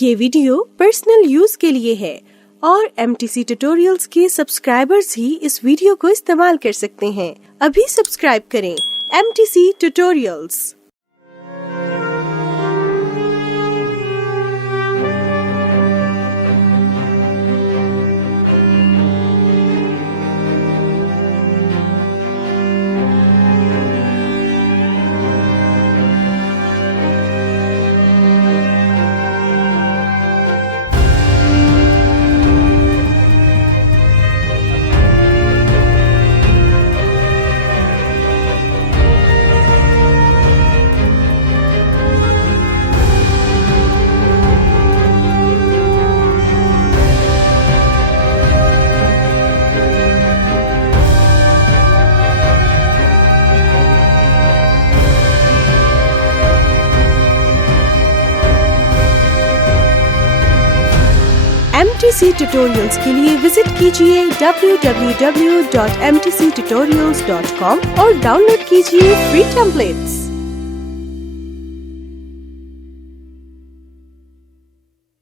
ये video personal use के लिए है और MTC ट्यूटोरियल्स के सब्सक्राइबर्स ही इस वीडियो को इस्तेमाल कर सकते हैं। अभी सब्सक्राइब करें MTC ट्यूटोरियल्स। MTC ट्यूटोरियल्स के लिए विजिट कीजिए www.mtctutorials.com और डाउनलोड कीजिए फ्री टेम्पलेट्स।